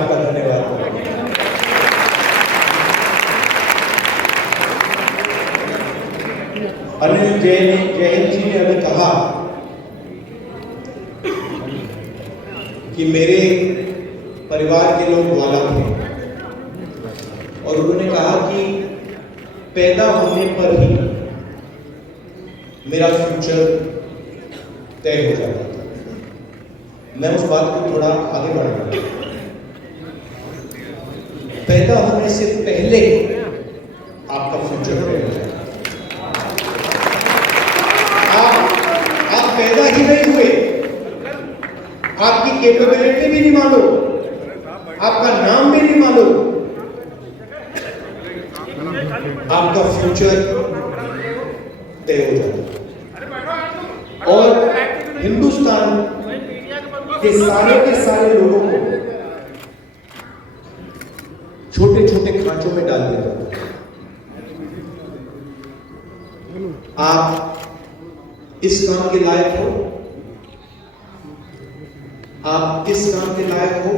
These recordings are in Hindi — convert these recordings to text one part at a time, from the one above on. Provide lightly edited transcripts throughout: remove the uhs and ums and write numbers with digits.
आपका धन्यवाद करूंगा। अनिल जैन जी ने अभी कहा कि मेरे परिवार के लोग ग्वाला थे और उन्होंने कहा कि पैदा होने पर ही मेरा फ्यूचर तय हो जाता था। मैं उस बात को थोड़ा आगे बढ़ाऊंगा। पैदा होने से पहले आपका फ्यूचर तय हो जाता। आप पैदा ही नहीं हुए, आपकी कैपेबिलिटी भी नहीं मालूम, आपका नाम भी नहीं मालूम, आपका फ्यूचर तय हो जाता। और हिंदुस्तान के सारे लोगों को छोटे छोटे खांचों में डाल देता। आप इस काम के लायक हो, आप इस काम के लायक हो,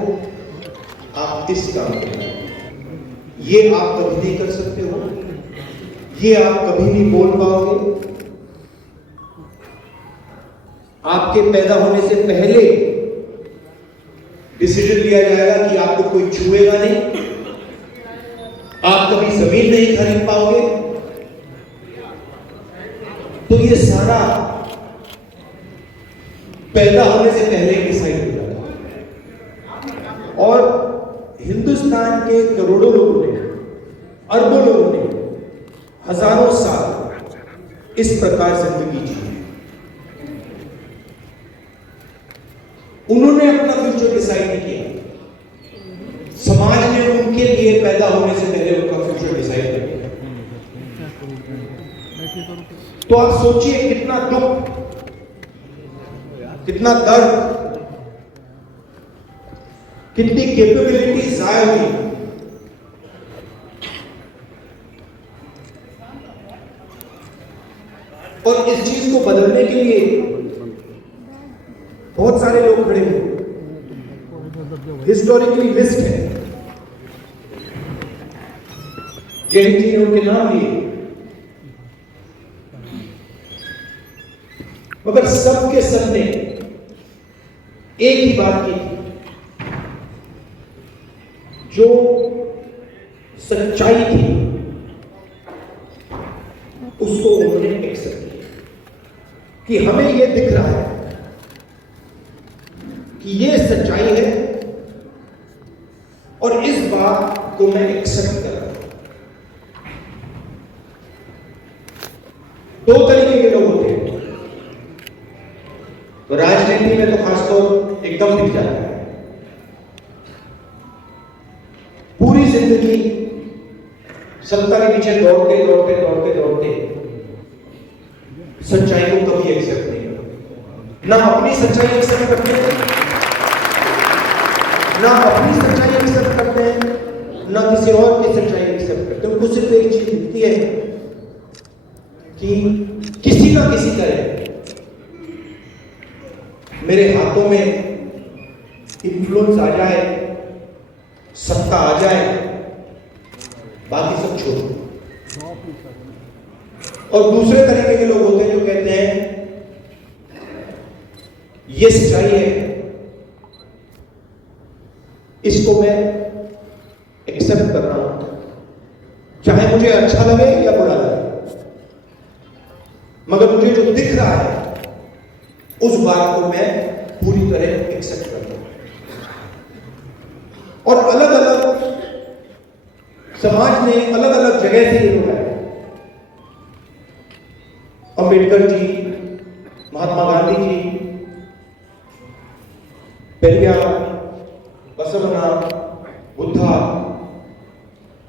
आप इस काम के लायक हो। ये आप कभी नहीं कर सकते हो, ये आप कभी नहीं बोल पाओगे। आपके पैदा होने से पहले डिसीजन लिया जाएगा कि आपको कोई छुएगा नहीं, आप कभी जमीन नहीं खरीद पाओगे। तो ये सारा पैदा होने से पहले डिसाइड हो जाता है। और हिंदुस्तान के करोड़ों लोगों ने, अरबों लोगों ने हजारों साल इस प्रकार जिंदगी जी। उन्होंने अपना फ्यूचर डिसाइड नहीं किया, समाज ने उनके लिए पैदा होने से पहले उनका फ्यूचर डिसाइड कर दिया। तो आप सोचिए कितना दुख, कितना दर्द, कितनी कैपेबिलिटी जाया हुई। और इस चीज को बदलने के लिए बहुत सारे लोग खड़े हैं, हिस्टोरिकली लिस्ट है। जैन जी ने उनके नाम लिए, मगर सबके सब ने एक ही बात की थी, जो सच्चाई थी उसको उन्होंने एक्सेप्ट किया कि हमें यह दिख रहा है कि ये सच्चाई है और इस बात को मैं एक्सेप्ट कर रहा हूं। दो तरीके के लोग होते हैं, तो राजनीति में तो खासतौर एकदम दिख जाता है। पूरी जिंदगी सत्ता के पीछे दौड़ते दौड़ते दौड़ते दौड़ते सच्चाई को कभी एक्सेप्ट नहीं करते, ना अपनी सच्चाई एक्सेप्ट करते हैं, ना अपनी सच्चाई एक्सेप्ट करते हैं, ना किसी और की सच्चाई एक्सेप्ट करते हैं। उनको सिर्फ एक चीज दिखती है कि किसी ना किसी तरह मेरे हाथों में इन्फ्लुएंस आ जाए, सत्ता आ जाए, बाकी सब छोड़ो। और दूसरे तरीके के लोग होते हैं जो कहते हैं ये सच्चाई है, इसको मैं एक्सेप्ट कर रहा हूं, चाहे मुझे अच्छा लगे या बुरा लगे, मगर मुझे जो दिख रहा है उस बात को मैं पूरी तरह एक्सेप्ट करता हूं। और अलग अलग समाज ने अलग अलग जगह से ये उठाया। अंबेडकर जी, महात्मा गांधी जी, पेरियार, बसवना, बुद्धा,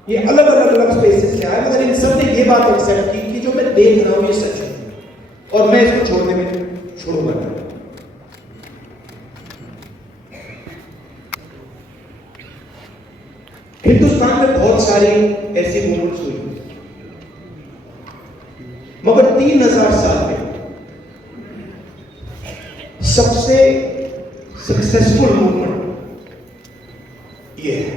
ये अलग अलग स्पेसेस से आए, मगर इन सब ने ये बात एक्सेप्ट की कि जो मैं देख रहा हूं ये सच है और मैं इसको छोड़ने में छोड़ूंगा नहीं। हिंदुस्तान में बहुत सारी ऐसी मूवमेंट्स हुई, मगर 3000 साल में सबसे सक्सेसफुल मूवमेंट ये है।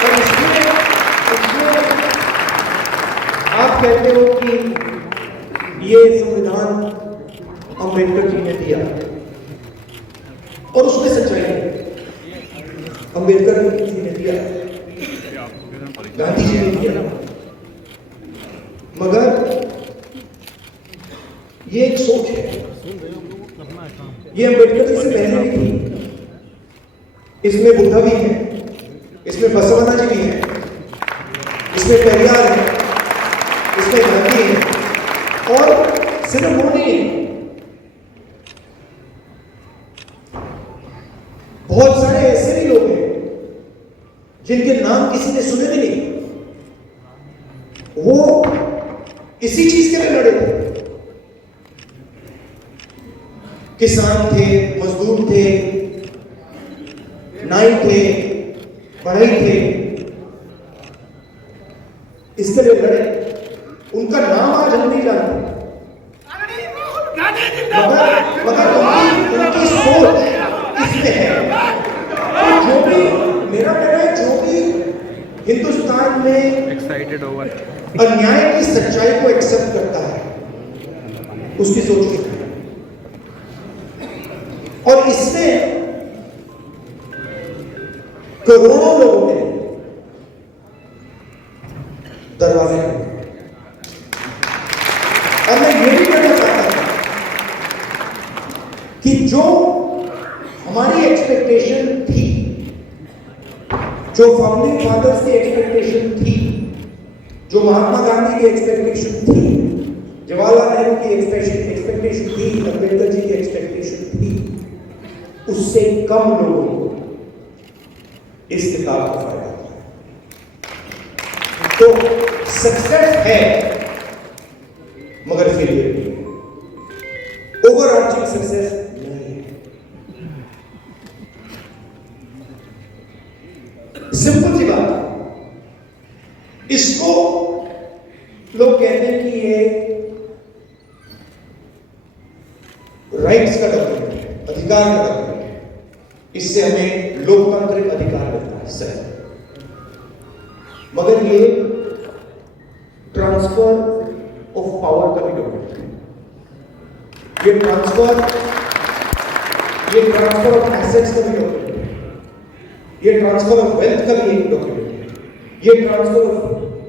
और इसमें आप कहते हो कि ये संविधान अंबेडकर जी ने दिया, और उसमें सच्चाई है। अंबेडकर जी ने दिया, गांधी जी ने दिया, मगर ये एक सोच है। ये अंबेडकर जी से पहले भी थी। इसमें बुद्धा भी है, इसमें बसवण्णा जी भी है, इसमें पेरियार है, इसमें गांधी है, और सिर्फ वो नहीं है, बहुत सारे ऐसे भी लोग हैं जिनके नाम किसी ने सुने भी नहीं। वो इसी चीज के लिए लड़े थे। किसान थे, मजदूर थे, नाई थे, बढ़ई थे, इसके लिए लड़े। उनका नाम आज हम नहीं जानते, मगर उनकी सोच इसमें है। तो जो भी मेरा कहना है, जो भी हिंदुस्तान में एक्साइटेड ओवर अन्याय की सच्चाई को एक्सेप्ट करता है, उसकी सोच है। और इसमें करोड़ों लोगों ने दरवाजे खोले। और मैं ये भी कहना चाहता हूं कि जो हमारी एक्सपेक्टेशन थी, जो फाउंडिंग फादर्स की एक्सपेक्टेशन थी, जो महात्मा गांधी की एक्सपेक्टेशन थी, जवाहरलाल नेहरू की एक्सपेक्टेशन थी, अंबेडकर जी की एक्सपेक्टेशन थी, उससे कम लोगों को इस किताब का फायदा होता है। तो सक्सेस है, मगर फेलियर नहीं है। ओवरऑर्चिंग सक्सेस नहीं है। सिंपल सी बात है। इसको लोग कहते हैं कि ये राइट्स का डॉक्यूमेंट है, अधिकार का डॉक्यूमेंट है, इससे हमें लोकतांत्रिक अधिकार मिलता है, सही। मगर ये ट्रांसफर ऑफ पावर का भी डॉक्यूमेंट है। ये ट्रांसफर ऑफ एसेट्स का भी डॉक्यूमेंट है। ये ट्रांसफर ऑफ वेल्थ का भी एक डॉक्यूमेंट है। ये ट्रांसफर ऑफ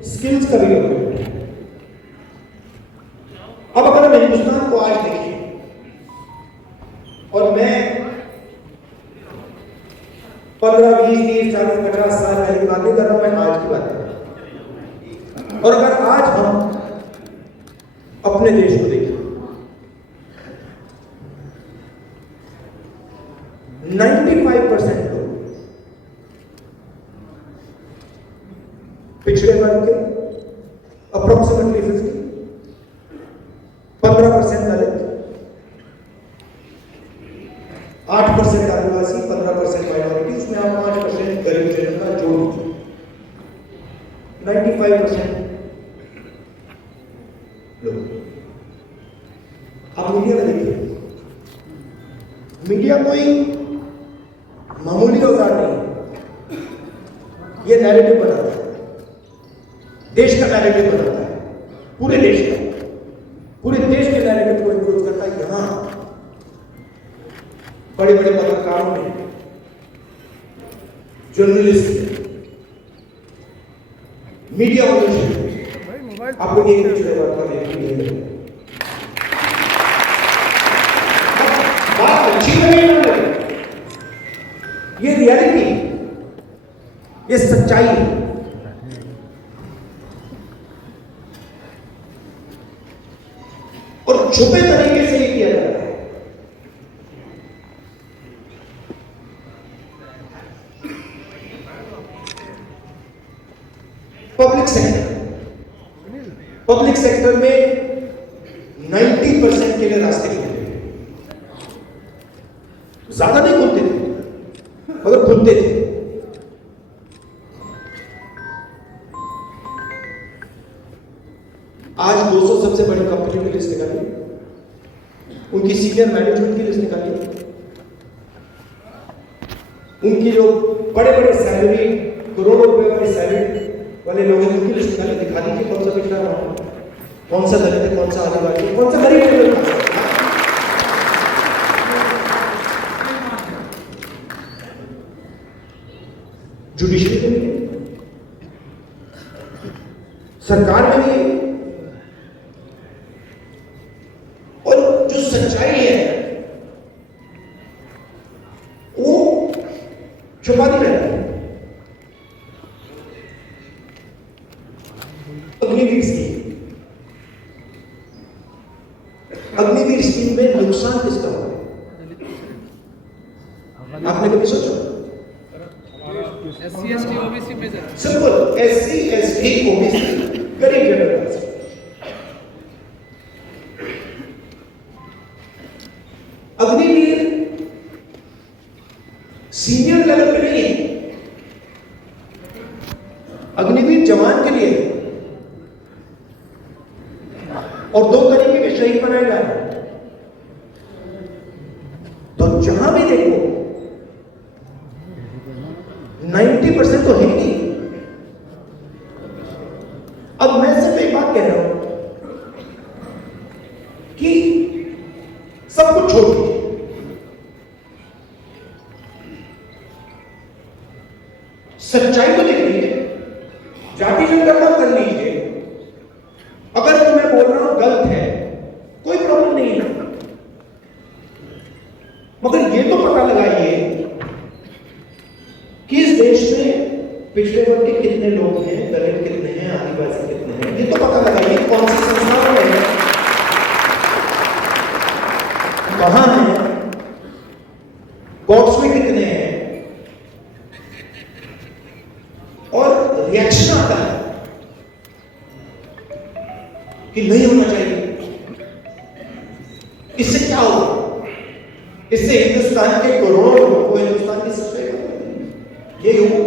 स्किल्स का भी डॉक्यूमेंट है। अब अगर हम हिंदुस्तान को आज देखें, और मैं 15, 20, 30, 40, 50 साल पहले की बात नहीं कर रहा हूं, मैं आज की बात कर रहा हूं। और अगर आज हम अपने देश को देखें, 95% लोग पिछड़े वर्ग के, अप्रोक्सीमेटली 50, 15% दलित, 8% आदिवासी, 15% माइनॉरिटी, उसमें आप 5% गरीब जनता जोड़ दीजिए, 95% लोग। आप मीडिया में देखिए, मीडिया कोई मामूली औजार नहीं, ये नैरेटिव बनाता है, देश का नैरेटिव बनाता है, पूरे देश के नैरेटिव को इंफ्लुएंस करता है। यहां बड़े बड़े पत्रकारों ने, जर्नलिस्ट ने, मीडिया वाले आपको एक पिछले बात का बात अच्छी लगे ना लगे, ये रियलिटी, ये सच्चाई है। और छुपे तरीके से ये किया जाता है। पब्लिक सेक्टर में 90% के लिए रास्ते खुलते थे, ज्यादा नहीं खुलते थे मगर खुलते थे। आज 200 सबसे बड़ी कंपनियों की लिस्ट निकाली, उनकी सीनियर मैनेजमेंट की लिस्ट निकाली, उनकी जो बड़े बड़े सैलरी, करोड़ों रुपए वाली सैलरी वाले लोग हैं, उनकी लिस्ट खाली दिखा दीजिए। कौन सा पिछड़ा रहा हूँ, कौन सा दलित है, कौन सा आदिवासी है, कौन सा गरीब है। जुडिशरी में भी, सरकार में भी, और जो सच्चाई है वो छुपा नहीं रहती। अग्निवीर स्कीम, अग्निवीर स्कीम में नुकसान किसका हुआ, आपने कभी सोचा? SC ST OBC में सिंपल, SC ST OBC गरीब जनता। अग्निवीर सीनियर लेवल पे नहीं है, अग्निवीर जवान के लिए, और दो तरीके के शहीद बनाए जा रहे हैं। तो जहां भी देखो 90% तो है ही नहीं। अब मैं सिर्फ एक बात कह रहा हूं कि सब कुछ छोड़ दीजिए, सच्चाई तो दिख रही है, जाति जनगणना कर लीजिए। अगर जो मैं बोल रहा हूं गलत है, कोई प्रॉब्लम नहीं है, मगर ये तो पता लगाइए कि इस देश में पिछड़े वर्ग के कितने लोग हैं, दलित कितने हैं, आदिवासी कितने हैं, ये तो पता लगाइए। कौन सी संस्थाओं में कहां है, कोर्ट्स में कितने हैं, और रिएक्शन आता है कि नहीं होना चाहिए। इससे क्या होगा? इससे हिंदुस्तान के करोड़ों लोगों को हिंदुस्तान की सच्चाई ये हो,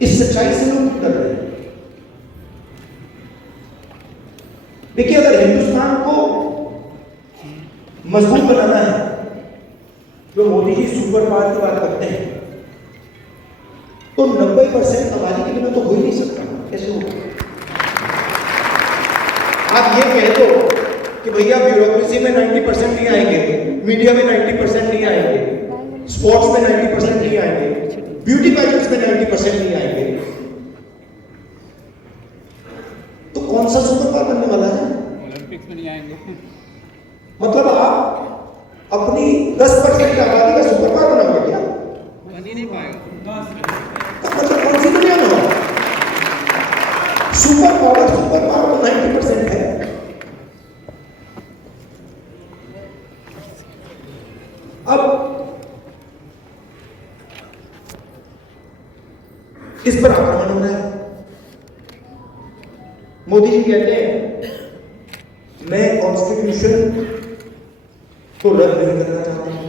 इस सच्चाई से लोग डर रहे हैं। देखिए, अगर हिंदुस्तान को मजबूत बनाना है, जो मोदी जी सुपर पावर की बात करते हैं, तो 90% आबादी के बिना तो हो ही नहीं सकता। कैसे होगा? आप ये कह दो कि भैया ब्यूरोक्रेसी में 90% नहीं आएंगे, मीडिया में 90% नहीं आएंगे, स्पोर्ट्स में 90% नहीं आएंगे, ब्यूटी पैजेंट्स में 90% नहीं आएंगे, तो कौन सा सुपर पावर बनने वाला है? ओलंपिक्स में नहीं आएंगे। मतलब आप अपनी 10% की आबादी का सुपर पावर बनाओगे क्या? बन ही नहीं पाएगा। मतलब कौन सी दुनिया में होगा? सुपर पावर तो 90% है। अब इस पर आक्रमण हो रहा है। मोदी जी कहते हैं मैं कॉन्स्टिट्यूशन को रद्द नहीं करना चाहता हूं।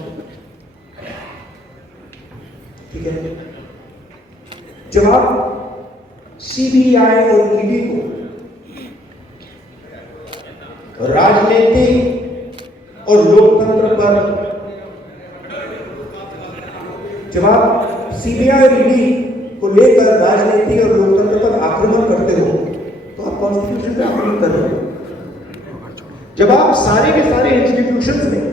ठीक है, जब आप सीबीआई और ईडी को राजनीतिक और लोकतंत्र पर, जब आप सीबीआई और ईडी को लेकर राजनीति और लोकतंत्र पर आक्रमण करते हो, तो आप कॉन्स्टिट्यूशन पे आक्रमण कर रहे हो। जब आप सारे के सारे इंस्टीट्यूशंस में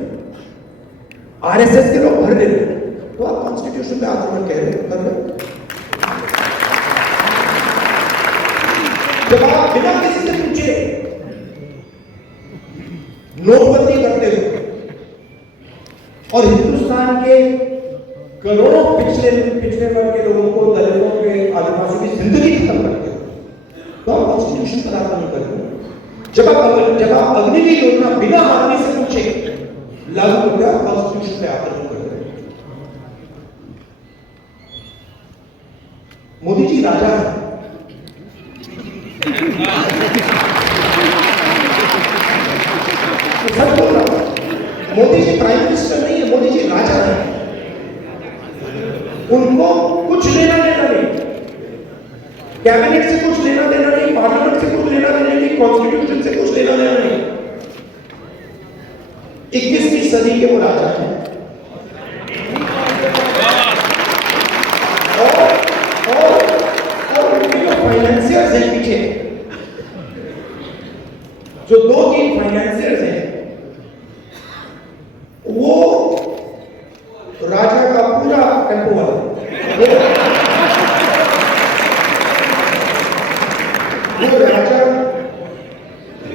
आरएसएस के लोग भर दे रहे हो, तो आप कॉन्स्टिट्यूशन पे आक्रमण कर रहे हो। जब आप बिना किसी से पूछे नोटबंदी करते हो और हिंदुस्तान के करोड़ों पिछले वर्ग के लोगों को, दलितों के, आदिवासी की जिंदगी खत्म करते हो, तो आप कॉन्स्टिट्यूशन पर आक्रमण करते हो। जब आप अग्निवीर योजना बिना आदमी से पूछे लागू करते हो, कॉन्स्टिट्यूशन पे आक्रमण करते हो। मोदी जी राजा है, सच बोल रहा हूं। मोदी जी प्राइम मिनिस्टर नहीं है, मोदी जी राजा है। उनको कुछ लेना देना नहीं, कैबिनेट से कुछ लेना देना नहीं, पार्लियामेंट से कुछ लेना देना नहीं, कॉन्स्टिट्यूशन से कुछ लेना देना नहीं। 21वीं सदी के वो राजा हैं फाइनेंसियर्स हैं पीछे, जो 2-3 फाइनेंसियर्स हैं, वो राजा का पूरा टेम्पो वाला, वो राजा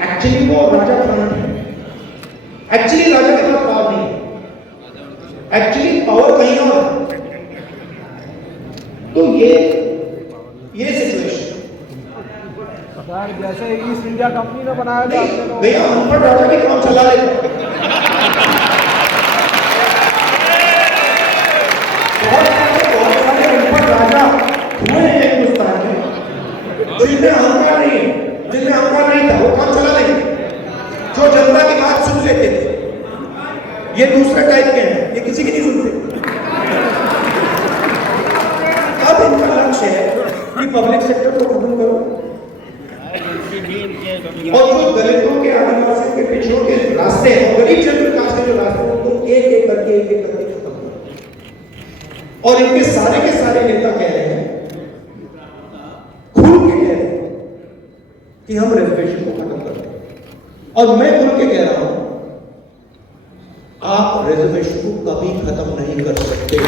एक्चुअली, वो राजा फ्रंट है। एक्चुअली राजा के पास पावर नहीं है, एक्चुअली पावर कहीं और है। तो ये सिचुएशन सर, जैसे ईस्ट इंडिया कंपनी ने बनाया था आपने लोग, भैया अनपढ़ राजा के काम चला रहे थे। बहुत सारे अनपढ़ राजा हुए हैं हिंदुस्तान में, जिनमें अहंकार नहीं था, वो काम चला लेंगे, जो जनता की बात सुन लेते थे। ये दूसरे टाइप के हैं, ये किसी की नहीं सुनते। अब इनका लक्ष्य है कि पब्लिक सेक्टर को खत्म करो और जो दलितों के, आदिवासियों के, पिछड़ों के रास्ते हैं, गरीब जनता कास्ट के जो रास्ते हैं, उनको एक करके खत्म करो। और इनके सारे के सारे नेता कह रहे हैं, खुल के कह रहे हैं कि हम रिजर्वेशन को खत्म कर दें। और मैं खुल के कह रहा हूं, आप रिजर्वेशन को कभी खत्म नहीं कर सकते हो।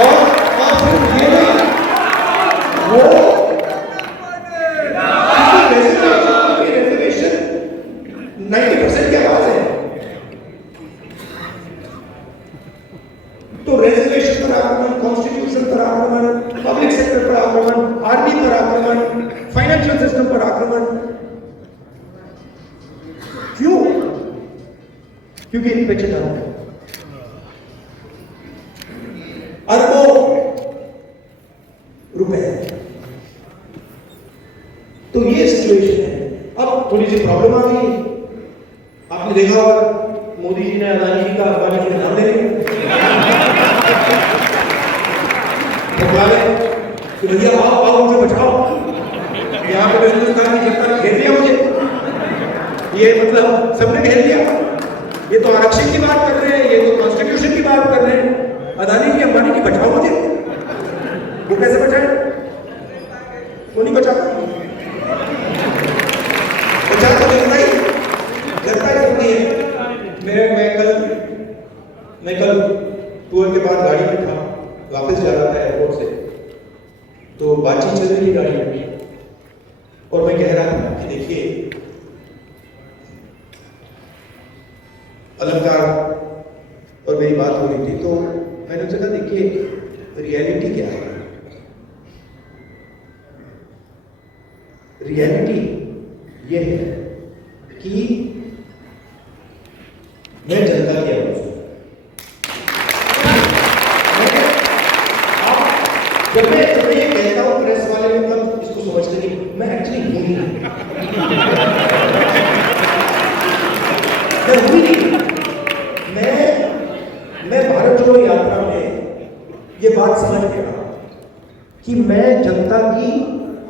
और सिर्फ ये नहीं, वो रिजर्वेशन 90% की आवाज है। तो रिजर्वेशन पर आक्रमण, कॉन्स्टिट्यूशन पर आक्रमण, पब्लिक सेक्टर पर आक्रमण, आर्मी पर आक्रमण, फाइनेंशियल सिस्टम पर आक्रमण। क्यों? क्योंकि इन पे चढ़ा है अरबों रुपए। तो ये सिचुएशन है। अब थोड़ी सी प्रॉब्लम आ गई। आपने देखा होगा मोदी जी ने अदानी जी का, अदानी जी ने ध्यान दे लिया कि भैया आओ मुझे बचाओ, यहाँ पे हिंदुस्तान की जनता ने घेर लिया मुझे। ये मतलब सबने घेर लिया। ये तो आरक्षण की बात कर रहे हैं, ये तो कॉन्स्टिट्यूशन की बात कर रहे हैं। अदानी की, अंबानी की बचाओ मुझे। वो कैसे बचाए? वो नहीं बचा पाएंगे। बचा तो जनता ही जरूरी है। मैं कल टूर के बाद गाड़ी में था, वापस जा रहा था एयरपोर्ट से, तो बातचीत चल रही गाड़ी में और मैं कह रहा था कि देखिए, अलंकार और मेरी बात हो रही थी, तो मैंने उनसे कहा देखिए रियलिटी क्या है। रियलिटी ये है कि मैं जनता की आवाज हूं। जब मैं ये कहता हूं प्रेस वाले मतलब इसको समझते नहीं, मैं एक्चुअली हूं ही नहीं। मैं भारत जोड़ो यात्रा में ये बात समझ गया कि मैं जनता की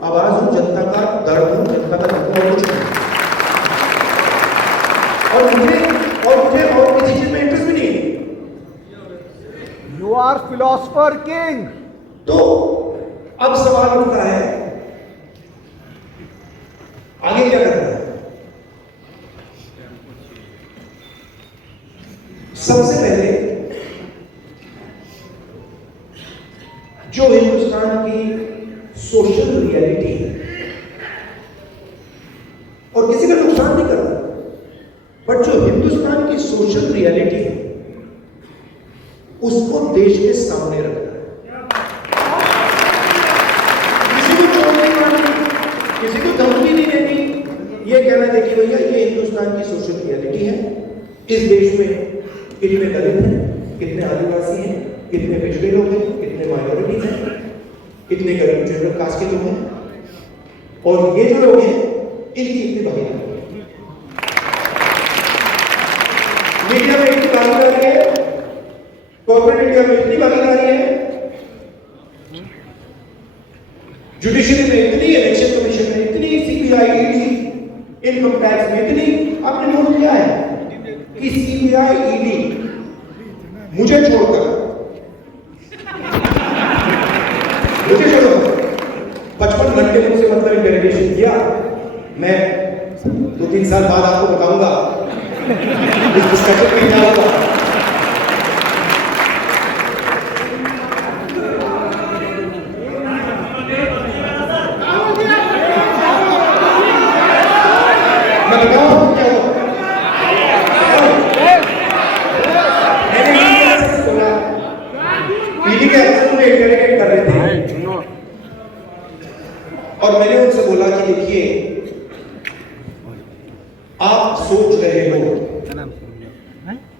आवाज हूं, जनता का दर्द हूं, जनता का दुख और कुछ नहीं। और मुझे और किसी चीज में इंटरेस्ट भी नहीं है। You are philosopher king. तो अब सवाल उठता है आगे क्या करना है। सबसे पहले जो हिंदुस्तान की सोशल रियलिटी है, और किसी का नुकसान नहीं कर रहा, बट जो हिंदुस्तान की सोशल रियलिटी है उसको देश के सामने रखना है। किसी को चोट नहीं मारनी, किसी को धमकी नहीं देनी, ये कहना देखिए भैया ये हिंदुस्तान की सोशल रियलिटी है। इस देश में कितने दलित हैं, कितने आदिवासी हैं, कितने पिछड़े लोग हैं, कितने माइनॉरिटीज हैं, कितने गरीब जनरल कास्ट के लोग हैं, और ये जो लोग हैं इनकी इतनी भागीदारी है। मीडिया में इतनी भागीदारी है, कॉर्पोरेट इंडिया में इतनी भागीदारी है, जुडिशरी में इतनी, इलेक्शन कमीशन में इतनी, सीबीआई, ईडी, इनकम टैक्स में इतनी। आपने नोट किया है कि सीबीआई, ईडी मुझे छोड़कर किया, मैं 2-3 साल बाद आपको बताऊंगा इस डिस्कशन में क्या होगा। मैं बताऊं क्या हुआ? पीडी के अफसर मुझे इंटरोगेट कर रहे थे और मैंने उनसे बोला कि देखिए, आप सोच रहे हो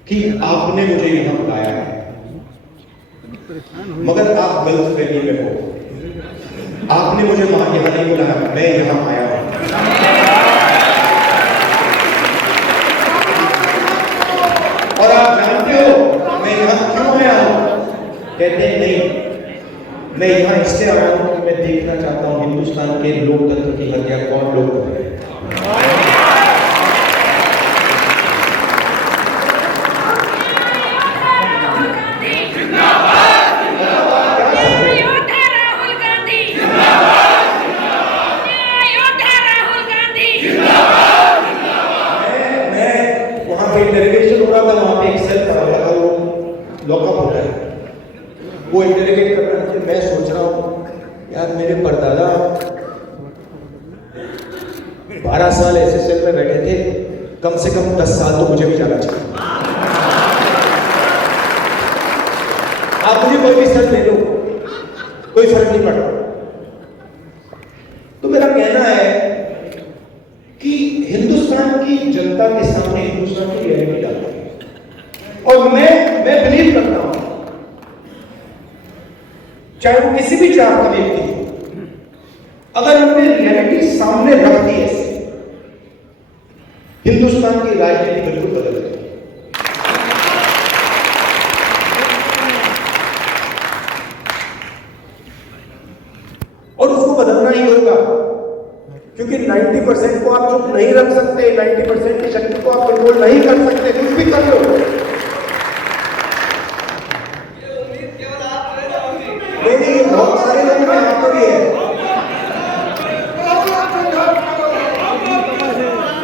कि आपने मुझे यहां बुलाया है, मगर आप गलत फहमी में हो। आपने मुझे यहां नहीं बुलाया, मैं यहां आया हूं। और आप जानते हो मैं यहां क्यों आया हूं? कहते हैं नहीं, मैं यहां इससे आया हूं कि मैं देखना चाहता हूं हिंदुस्तान के लोकतंत्र की हत्या कौन लोग कर रहे हैं। इंटरोगेशन हो रहा था, वहां पे एक सेल पड़ा हुआ था, वो लॉकअप होता है, वो इंटरोगेट कर रहा था। मैं सोच रहा हूँ यार, मेरे परदादा 12 साल ऐसे सेल में बैठे थे, कम से कम 10 साल तो मुझे भी जाना चाहिए। आप मुझे कोई भी सेल ले लो, कोई फर्क नहीं पड़ता। तो मेरा कहना है कि हिंदुस्तान की जनता के सामने हिंदुस्तान की रियलिटी डालती है, और मैं बिलीव करता हूं, चाहे वो किसी भी जात का व्यक्ति हो, अगर हमने रियलिटी सामने रख दी ऐसे, हिंदुस्तान की राजनीति बिल्कुल बदल गई। और उसको बदलना ही होगा, क्योंकि 90% को आप चुप नहीं रख सकते, 90% की शक्ति को आप कंट्रोल नहीं कर सकते, कुछ भी कर लो। नहीं, बहुत सारे लोग में यहाँ पर भी है।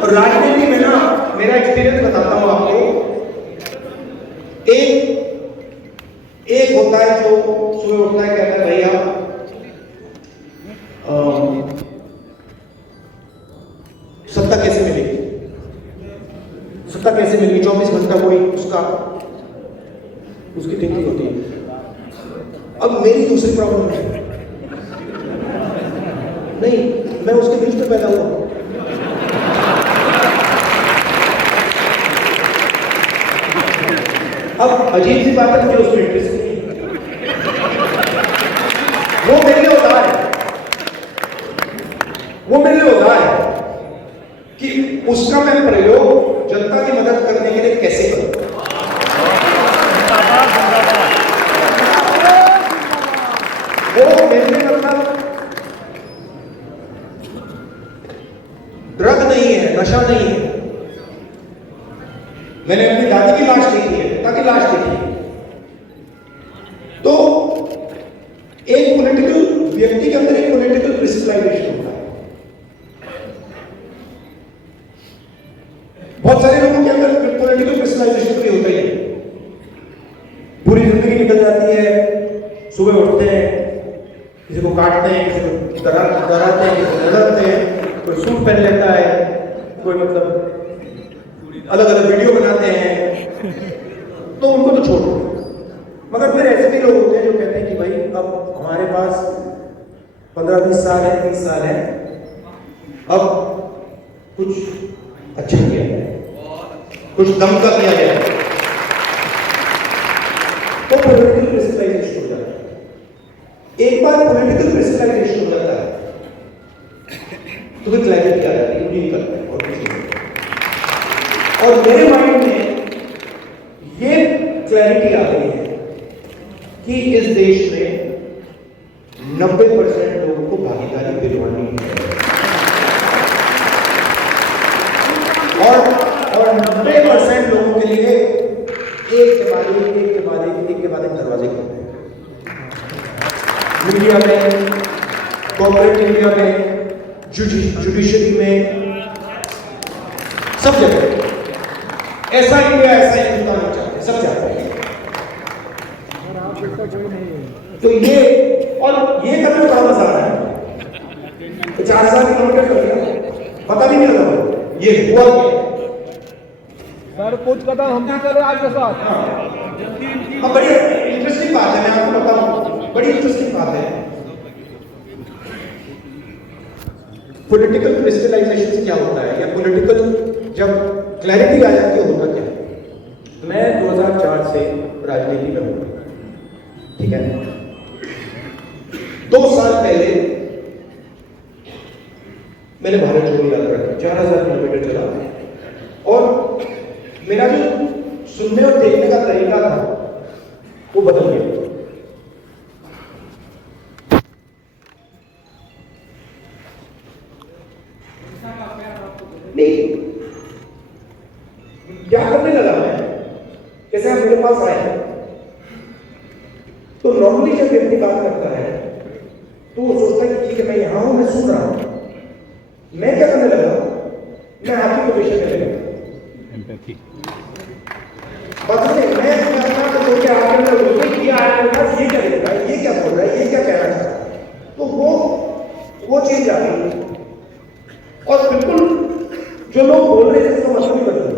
और राजनीति में ना, मेरा एक्सपीरियंस बताता हूं आपको। एक होता है जो सुबह उठता है, कहता है भैया सत्ता कैसे मिलेगी, सत्ता कैसे मिलेगी, 24 घंटा कोई उसकी थिंकिंग होती है। अब मेरी दूसरी प्रॉब्लम है, नहीं, मैं उसके बीच में पैदा हुआ। अब अजीब सी बात है, मुझे उसमें इंटरेस्ट नहीं है, वो मेरे लिए होता है, वो मेरे लिए होता है कि उसका मैं प्रयोग जनता की मदद करने के लिए कैसे करूं। वो मेरे लिए मतलब ड्रग नहीं है, नशा नहीं है। मैंने अपनी दादी की लाश देखी है, पिता की लाश देखी है। तो एक पॉलिटिकल व्यक्ति के अंदर एक पॉलिटिकल क्रिस्टलाइजेशन होता है। बहुत सारे लोगों के अंदर पॉलिटिकल क्रिस्टलाइजेशन भी होता ही है। पूरी जिंदगी निकल जाती है, सुबह उठते हैं, किसी को काटते हैं, किसी को डराते हैं, किसी को लड़ते हैं, कोई सूट पहन लेता है, कोई मतलब अलग अलग वीडियो बनाते हैं, तो उनको तो छोड़ो। मगर फिर ऐसे भी लोग होते हैं जो कहते हैं कि भाई अब हमारे पास 15-20 साल है, 30 साल है, अब कुछ अच्छा किया जाए, कुछ दम का किया जाए, तो पॉलिटिकल क्रिस्टलाइजेशन हो जाता है। एक बार पॉलिटिकल क्रिस्टलाइजेशन हो जाता है तो फिर क्लैरिटी आ जाती है, नहीं करता है और कुछ नहीं। और मेरे माइंड में ये क्लैरिटी आ गई है कि इस देश में 90% लोगों को भागीदारी दिलवानी है, और 90% लोगों के लिए एक के बाद एक दरवाजे खोलते हैं। मीडिया में, कॉर्पोरेट मीडिया में, जुडिशरी में, सब जगह ऐसा इंडिया, ऐसा हिंदुस्तान हम चाहते हैं, सब चाहते हैं। और आप इसका कोई नहीं है। तो ये करने में बड़ा मजा आता है। तो 4,000 किलोमीटर कर दिया, पता भी नहीं लगा ये हुआ क्या। सर कुछ कदम हम भी चले आपके साथ। हाँ, बड़ी इंटरेस्टिंग बात है, मैं आपको बताऊं, बड़ी इंटरेस्टिंग बात है। पॉलिटिकल क्रिस्टलाइजेशन से क्या होता है, या पॉलिटिकल जब क्लैरिटी आ जाती है होता क्या है। मैं 2004 से राजनीति में हूं, ठीक है। 2 साल पहले मैंने भारत जोड़ो यात्रा की, 4,000 किलोमीटर चला, और मेरा जो सुनने और देखने का तरीका था वो बदल गया। नहीं, क्या करने लगा मैं, जैसे आप मेरे पास आए तो नॉर्मली जब व्यक्ति बात करता है तो वो सोचता है कि ठीक है मैं यहां हूं, मैं सुन रहा हूं। मैं क्या करने लगा, मैं आपकी पोजीशन में लगा, मैं अपना तो क्या आपने किया है, ये क्या देख रहा है, ये क्या बोल रहा है, ये क्या कहना चाह रहा है, तो वो चेंज आ गई। और बिल्कुल जो लोग बोल रहे थे उसका मतलब ही बदल गया।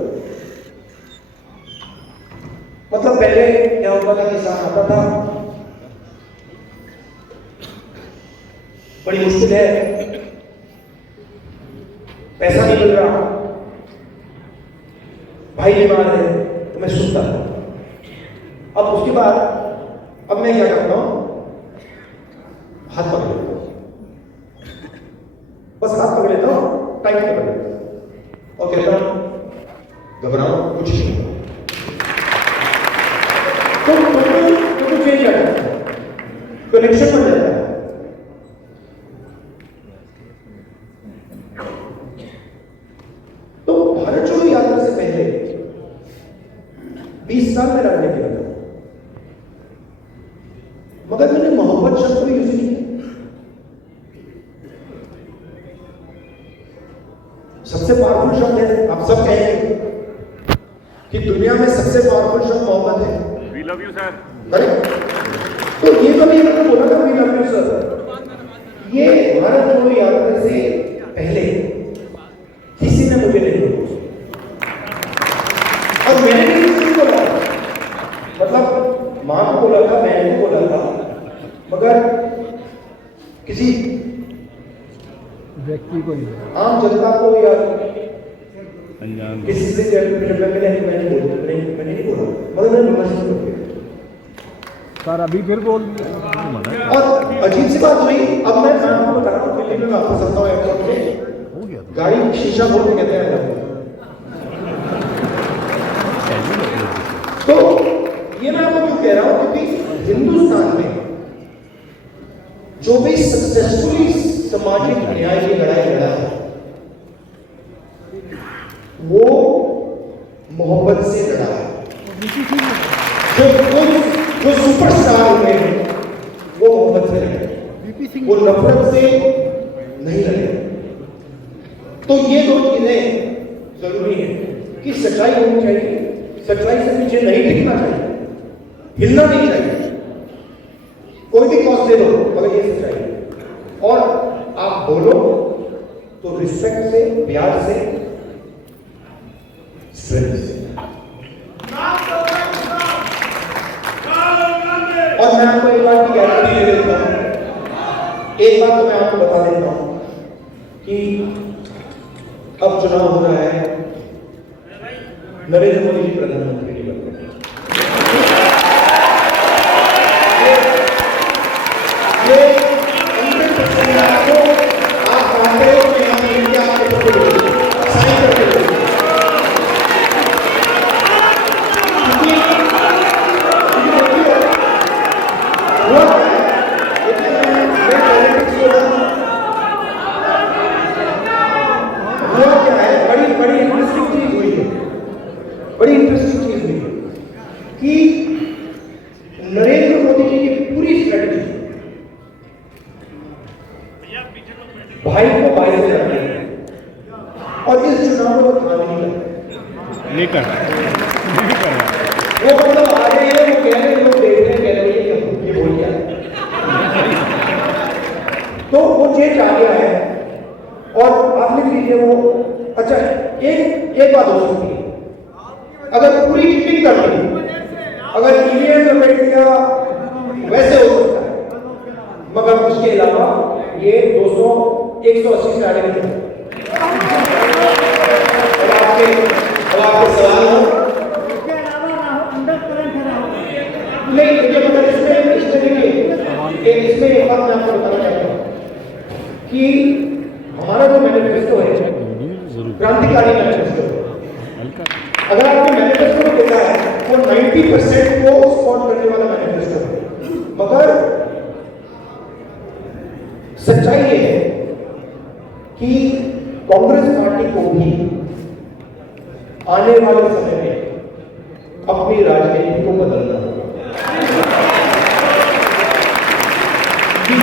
मतलब पहले क्या होता था, किसान आता था, बड़ी मुश्किल है, पैसा नहीं मिल रहा, भाई बीमार है, तो मैं सुनता था। अब उसके बाद अब मैं क्या करता हूं, हाथ पकड़ लेता हूं, बस हाथ पकड़ लेता हूं, टाइट पकड़ लेता हूं और कहता हूं घबराओ कुछ नहीं होगा। तो चेंज आ जाता है, कनेक्शन बन जाता है। तो भारत जोड़ो यात्रा से पहले 20 साल में राजनीति किया था, मगर मैंने मोहब्बत शब्द को यूज नहीं किया। सबसे पावरफुल शब्द है, आप सब कहेंगे कि दुनिया में सबसे पावरफुल शब्द मोहब्बत है। We love you sir. तो ये कभी मैंने बोला था वी लव यू सर, ये भारत जोड़ो यात्रा से पहले किसी ने मुझे नहीं बोला, और मैंने भी किसी को बोला, मतलब मां को बोला था, बहन को बोला था, मगर किसी व्यक्ति को नहीं, आम जनता को या किसी से जब मैंने नहीं बोला, मगर मैंने बोलना शुरू कर दिया। सर अभी फिर बोल दिया। और अजीब सी बात हुई, अब मैं आपको बता रहा हूँ, दिल्ली में वापस आता हूँ एयरपोर्ट पे, गाड़ी शीशा खोल के कहते हैं तो ये मैं आपको क्यों कह रहा हूं, क्योंकि हिंदुस्तान में जो भी सक्सेसफुली सामाजिक न्याय की लड़ाई लड़ा है वो मोहब्बत से लड़ा है। जो सुपरस्टार हुए वो मोहब्बत से लड़े, वो नफरत से नहीं लड़े। तो ये दो चीजें जरूरी है कि सच्चाई होनी चाहिए, सच्चाई से पीछे नहीं टिकना चाहिए, हिलना नहीं चाहिए, कोई भी कॉस्ट दे दो मगर ये सच्चाई है। और आप बोलो तो रिस्पेक्ट से, प्यार से, स्ट्रेंथ से। और मैं आपको एक बात की गारंटी दे देता हूं, एक बात तो मैं आपको बता देता हूं कि अब चुनाव हो रहा है, नरेंद्र मोदी जी प्रधानमंत्री नहीं बन रहे। ये 100% आपको, आप चाहते हो कि हम इंडिया आपके पक्ष साइन करके दें, बड़ी इंटरेस्टिंग चीज हुई कि नरेंद्र मोदी जी की पूरी स्ट्रेटजी भाई को भाई से नहीं कर रहा वो मतलब आ रहे हैं, वो कह रहे हैं, लोग देख रहे हैं, कह रहे हैं ये बोल क्या है। तो वो चेंज आ गया है और आप लिख लीजिए वो। अच्छा, एक बात हो सकती है, अगर पूरी चीटिंग कर दी, अगर ईवीएम लपेट दिया वैसे हो सकता है, मगर उसके अलावा ये 200 180 से आगे नहीं। अब आपके सवाल हो नहीं, देखिए मगर इसमें देखिए इसमें एक बात मैं आपको बताना चाहता हूँ कि हमारा जो मैनिफेस्टो है क्रांतिकारी मैनिफेस्टो है। अगर आपके मैनिफेस्टो में देखा है वो 90% को स्पॉट करने वाला मैनिफेस्टो है, मगर सच्चाई ये है कि कांग्रेस पार्टी को भी आने वाले समय में अपनी राजनीति को बदलना होगा,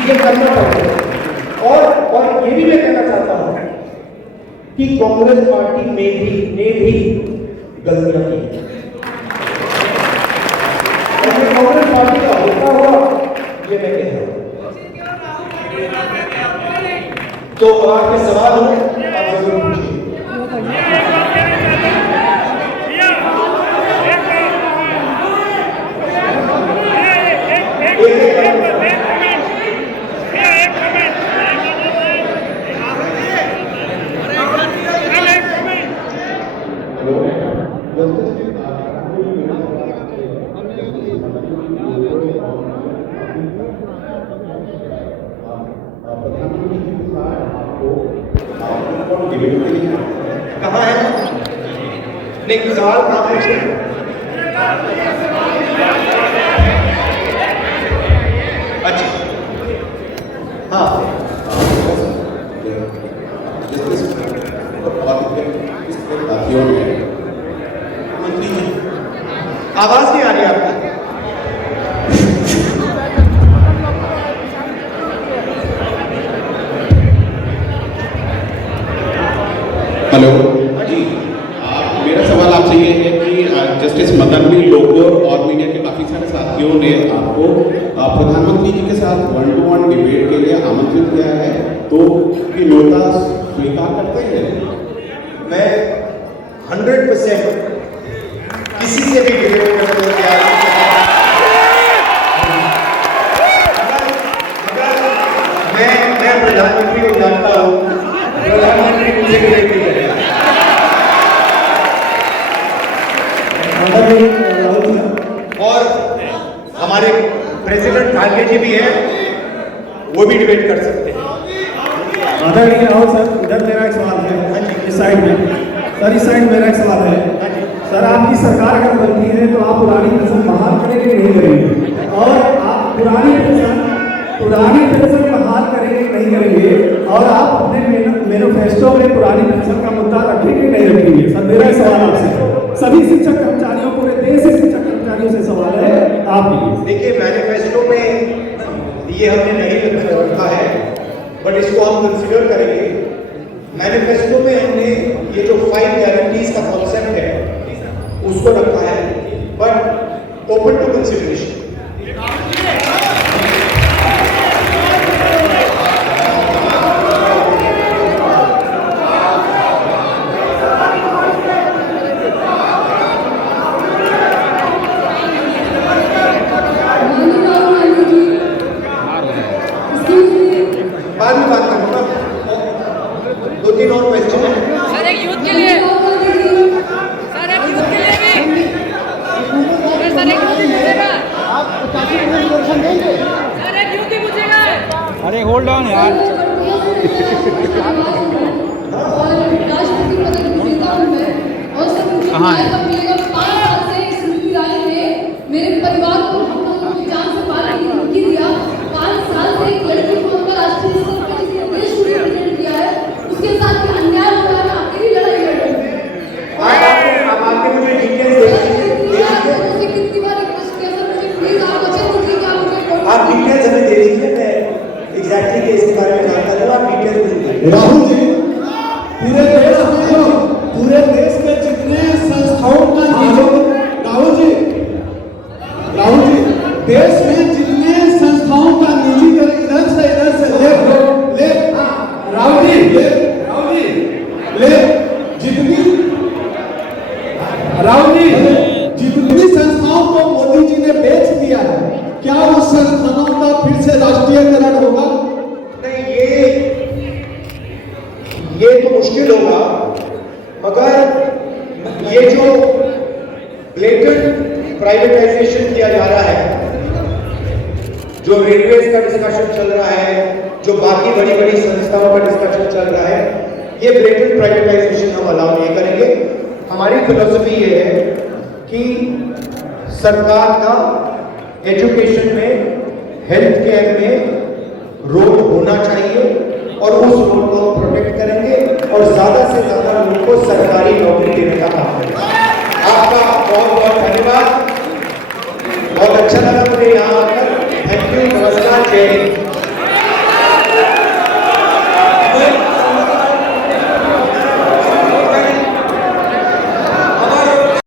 ये करना पड़ेगा। और ये भी मैं कहना चाहता हूं कि कांग्रेस पार्टी ने भी गलतियां की, कांग्रेस पार्टी का होता हुआ ये मैं कह रहा हूं। तो आपके सवाल हो आप जरूर पूछिए। कहाँ है? नहीं, सवाल आप पूछिए। अच्छा, हाँ, आवाज नहीं आ रही आपकी। हेलो जी, मेरा सवाल आपसे ये है कि जस्टिस मदन बी लोकुर और मीडिया के काफ़ी सारे साथियों ने आपको प्रधानमंत्री जी के साथ 1-to-1 डिबेट के लिए आमंत्रित किया है, तो कि न्योता स्वीकार करते हैं? मैं 100% किसी से भी डिबेट करने को तैयार हूं। मैं प्रधानमंत्री को जानता हूं, प्रधानमंत्री मुझे डिबेट नहीं करेगा। और हमारे प्रेसिडेंट खालगे जी भी हैं, वो भी डिबेट कर सकते हैं। आदरणीय राहुल सर, इधर मेरा एक सवाल है, इस साइड में सर, इस साइड मेरा एक सवाल है सर। आपकी सरकार अगर बनती है तो आप पुरानी पेंशन बहाल करेंगे नहीं करेंगे? और आप पुरानी पेंशन बहाल करेंगे नहीं करेंगे? और आप अपने मैनिफेस्टो में पुरानी पेंशन का मुद्दा रखेंगे नहीं रखेंगे? सर मेरा सवाल आपसे, सभी शिक्षक कर्मचारियों, पूरे देश से शिक्षक कर्मचारियों से सवाल है आपकी। देखिए, मैनिफेस्टो में ये हमने नहीं रखा है, बट इसको हम कंसिडर करेंगे। मैनिफेस्टो में हमने ये जो 5 गारंटीज का कॉन्सेप्ट है उसको रखा है, बट ओपन टू कंसिडरेशन। बाद में बात करूंगा, 2-3 और क्वेश्चन है। सर एक यूथ के लिए, सर एक यूथ के लिए भी, सर एक यूथ पूछेगा, सर एक यूथ ही पूछेगा। अरे होल्ड ऑन यार। और राष्ट्रपति पद की विजेता हूं मैं, और सर मुझे न्याय कब मिलेगा? 5 साल से स्मृति ईरानी ने मेरे परिवार को, हम लोगों को जान से मार के धमकी दिया। 5 साल से एक लड़की को उनका राष्ट्रीय स्तर पर किसी ने देश को रिप्रेजेंट किया है, उसके साथ भी अन्याय हो रहा है। मैं अकेली लड़ाई लड़ रही हूं। आप आके मुझे डिटेल्स दे दीजिए। मुझे कितनी बार रिक्वेस्ट किया सर, मुझे प्लीज आप वचन दीजिए कि आप मुझे आप डिटेल्स हमें दे दीजिए, मैं एग्जैक्टली केस के बारे में जानता हूँ। आप डिटेल्स दे दीजिए। राहुल जी, पूरे देश के जितने संस्था राहुल जी, जितनी संस्थाओं को मोदी जी ने बेच दिया है, क्या वो संस्थानों का फिर से राष्ट्रीयकरण होगा? नहीं, ये तो मुश्किल होगा, मगर ये जो ब्लेटेंट प्राइवेटाइजेशन किया जा रहा है, जो रेलवेज का डिस्कशन चल रहा है, जो बाकी बड़ी बड़ी संस्थाओं का डिस्कशन चल रहा है, ये ब्लेटेंट प्राइवेटाइजेशन हम अलाउ नहीं करेंगे। हमारी फिलॉसफी ये है कि सरकार का एजुकेशन में, हेल्थ केयर में रोल होना चाहिए और उस रोल को प्रोटेक्ट करेंगे और ज्यादा से ज्यादा लोगों को सरकारी नौकरी देने का काम करेंगे। आपका बहुत बहुत धन्यवाद, बहुत अच्छा लगा मुझे यहाँ आकर। थैंक यू, नमस्कार, जय हिंद।